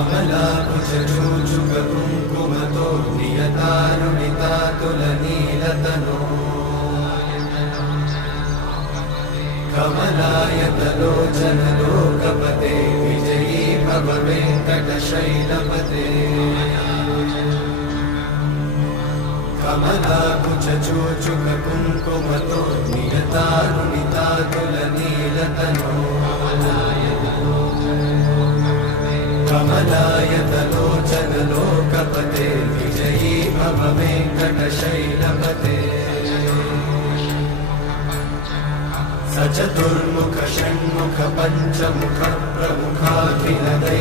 कमलाकुचूचुककुङ्कुमतो नियतारुणितातुलनीलतनो कमलायतलोचनलोकपते विजयी भव वेङ्कटशैलपते कमलाकुचूचुककुङ्कुमतो नियतारुणितातुलनीलतनो कमलायतलोचनलोकपते विजयी भव वेङ्कटशैलपते स चतुर्मुख षण्मुख पञ्चमुख प्रमुखाखिलदैव